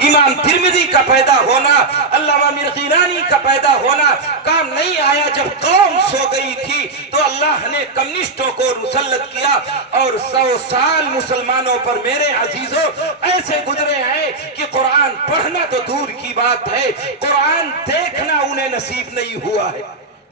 امام ترمذی کا پیدا ہونا، علامہ مرغینانی کا پیدا ہونا کام نہیں آیا۔ جب قوم سو گئی تھی تو اللہ نے کمیونسٹوں کو مسلط کیا، اور 100 سال مسلمانوں پر میرے عزیزوں ایسے گزرے ہیں کہ قرآن پڑھنا تو دور کی بات ہے، قرآن دیکھنا انہیں نصیب نہیں ہوا ہے۔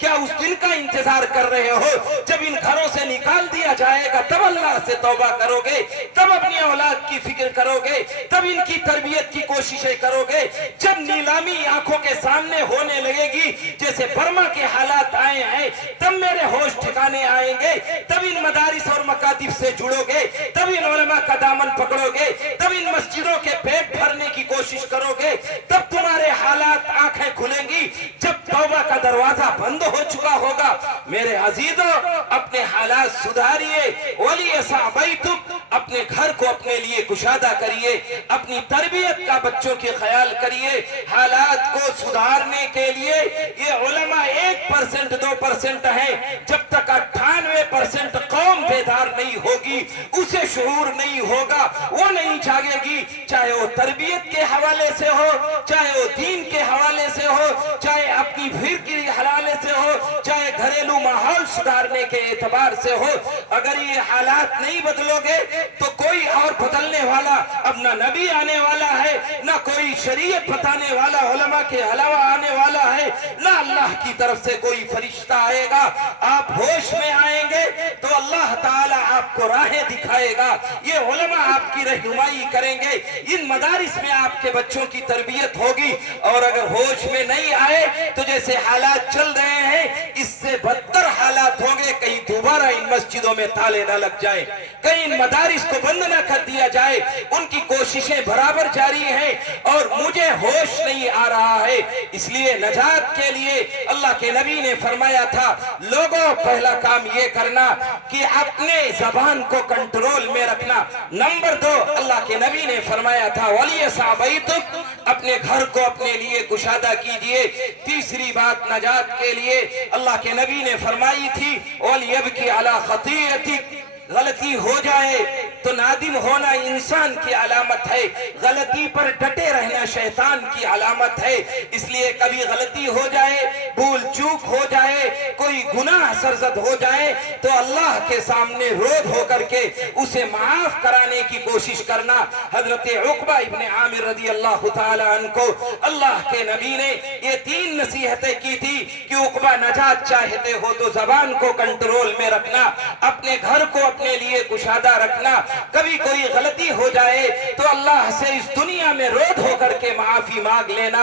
کیا اس دن کا انتظار کر رہے ہو جب ان گھروں سے نکال دیا جائے گا تب اللہ سے توبہ کرو گے، تب اپنی اولاد کی فکر کرو گے، تب ان کی تربیت کی کوششیں کرو گے؟ جب نیلامی آنکھوں کے سامنے ہونے لگے گی جیسے برما کے حالات آئے ہیں تب میرے ہوش ٹھکانے آئیں گے، تب ان مدارس اور مکاتب سے جڑو گے، تب ان علماء کا دامن پکڑو گے، تب ان مسجدوں کے پیٹ بھرنے کی کوشش کرو گے، تب تمہارے حالات آنکھیں کھلیں گی جب توبہ کا دروازہ بند ہو چکا ہوگا۔ میرے عزیزوں اپنے حالات سدھاریے، وَلِيَسَعْبَيْتُمْ، اپنے گھر کو اپنے لیے کشادہ کریے، اپنی تربیت کا بچوں کی خیال کریے۔ حالات کو سدھارنے کے لیے یہ علماء 1% 2% ہیں، جب تک 98% قوم بیدار نہیں ہوگی، اسے شعور نہیں ہوگا، وہ نہیں جاگے گی، چاہے وہ تربیت کے حوالے سے ہو، چاہے وہ دین کے حوالے سے ہو، چاہے اپنی بھیڑ کے حوالے سے ہو، چاہے گھریلو ماحول سدھارنے کے اعتبار سے ہو۔ اگر یہ حالات نہیں بدلو گے تو کوئی اور بدلنے والا، اب نہ نبی آنے والا ہے، نہ کوئی شریعت بتانے والا علماء کے علاوہ آنے والا ہے، نہ اللہ کی طرف سے کوئی فرشتہ آئے گا۔ آپ ہوش میں آئیں گے تو اللہ تعالیٰ آپ کو راہیں دکھائے گا، یہ علماء آپ کی رہنمائی کریں گے، ان مدارس میں آپ کے بچوں کی تربیت ہوگی۔ اور اگر ہوش میں نہیں آئے تو جیسے حالات چل رہے ہیں اس سے بدتر حالات ہوں گے، کہیں دوبارہ ان مسجدوں میں تالے نہ لگ جائیں، کہیں ان مدارس کو بند نہ کر دیا جائے۔ ان کی کوششیں برابر جاری ہیں اور مجھے ہوش نہیں آ رہا ہے، اس لیے نجات کے لیے اللہ کے نبی نے فرمایا تھا لوگوں پہلا کام یہ کرنا کہ اپنے زبان کو کنٹرول میں رکھنا۔ نمبر 2 اللہ کے نبی نے فرمایا تھا وَلِيَسَعْبَيْتُمْ، اپنے گھر کو اپنے لیے کشادہ کیجئے۔ تیسری بات نجات کے لیے اللہ کے نبی نے فرمائی تھی وَلْيَبْكِ عَلَى خَطِيئَتِكَ، غلطی ہو جائے تو نادم ہونا انسان کی علامت ہے، غلطی پر ڈٹے رہنا شیطان کی علامت ہے۔ اس لیے کبھی غلطی ہو جائے، بھول چوک ہو جائے، کوئی گناہ سرزد ہو جائے تو اللہ کے سامنے روز ہو کر کے اسے معاف کرانے کی کوشش کرنا۔ حضرت عقبہ ابن عامر رضی اللہ تعالی عنہ کو اللہ کے نبی نے یہ 3 نصیحتیں کی تھی کہ عقبہ نجات چاہتے ہو تو زبان کو کنٹرول میں رکھنا، اپنے گھر کو اپنے لیے کشادہ رکھنا، کبھی کوئی غلطی ہو جائے تو اللہ سے اس دنیا میں رود ہو کر کے معافی مانگ لینا۔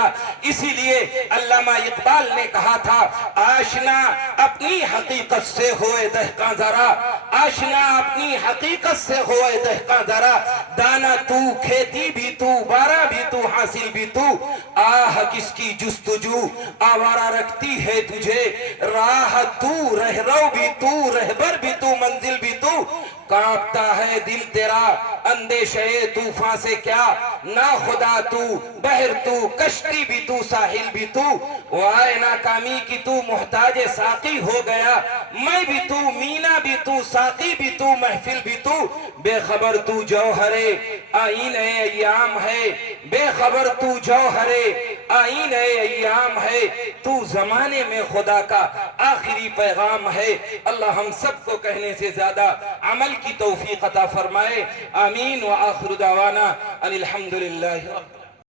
اسی لیے علامہ اقبال نے کہا تھا آشنا اپنی حقیقت سے ہوئے دہقاں ذرا، آشنا اپنی حقیقت سے ہوئے دہقاں ذرا، دانا تو کھیتی بھی تو بارہ بھی تو حاصل بھی تو، آہ کس کی جستجو آوارہ رکھتی ہے تجھے، راہ تو رہرو بھی تو رہبر بھی تو منزل بھی تو، کانپتا ہے دل تیرا اندیشہ طوفان سے کیا، نا خدا تو بحر تو کشتی بھی تو ساحل بھی تو، وائے ناکامی کی تو محتاج ساقی ہو گیا، میں بھی تو مینا بھی تو ساقی بھی تو محفل بھی تو، بے خبر تو جوہر آئین ایام ہے، بے خبر تو جوہر آئین ایام ہے، تو زمانے میں خدا کا آخری پیغام ہے۔ اللہ ہم سب کو کہنے سے زیادہ عمل کی توفیق عطا فرمائے، آمین۔ وآخر دعوانا ان الحمدللہ۔